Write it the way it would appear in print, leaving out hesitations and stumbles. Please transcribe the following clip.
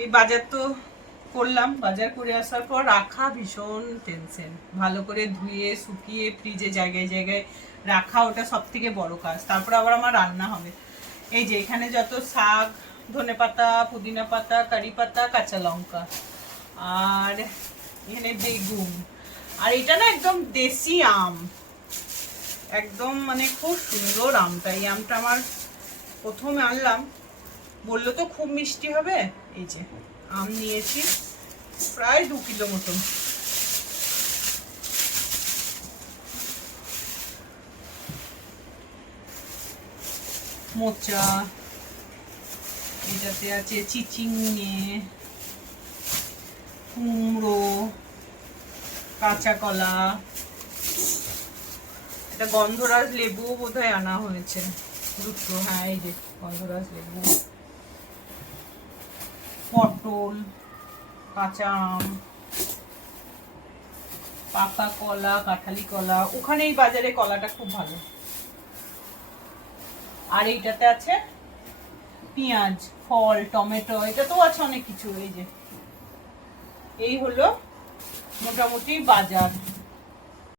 এই বাজার তো করলাম, বাজার করে আসার পর রাখা ভীষণ টেনশন। ভালো করে ধুয়ে শুকিয়ে ফ্রিজে জায়গায় জায়গায় রাখা, ওটা সব থেকে বড় কাজ। তারপর আবার আমার রান্না হবে। এই যে এখানে যত শাক, ধনেপাতা, পুদিনা পাতা, কারি পাতা, কাঁচা লঙ্কা, আর এখানে বেগুন, আর এটা না একদম দেশি আম, একদম মানে খুব সুন্দর আমটা। এই আমটা আমার প্রথমে আনলাম, বললো তো খুব মিষ্টি হবে। এই যে আম নিয়েছি প্রায় 2 কিলো মতন। মোচা, এটাতে আছে চিচিঙে, কুমড়ো, কাঁচা কলা, এটা গন্ধরাজ লেবু বোধহয় আনা হয়েছে দুটো। হ্যাঁ এই যে গন্ধরাজ লেবু, পটল, কাঁচা আম, পাকা কলা, কাঁঠালি কলা। ওখানে এই বাজারে কলাটা খুব ভালো। আর এইটাতে আছে পেঁয়াজ, ফল, টমেটো, এটা তো আছে অনেক কিছু। এই যে এই হলো মোটামুটি বাজার।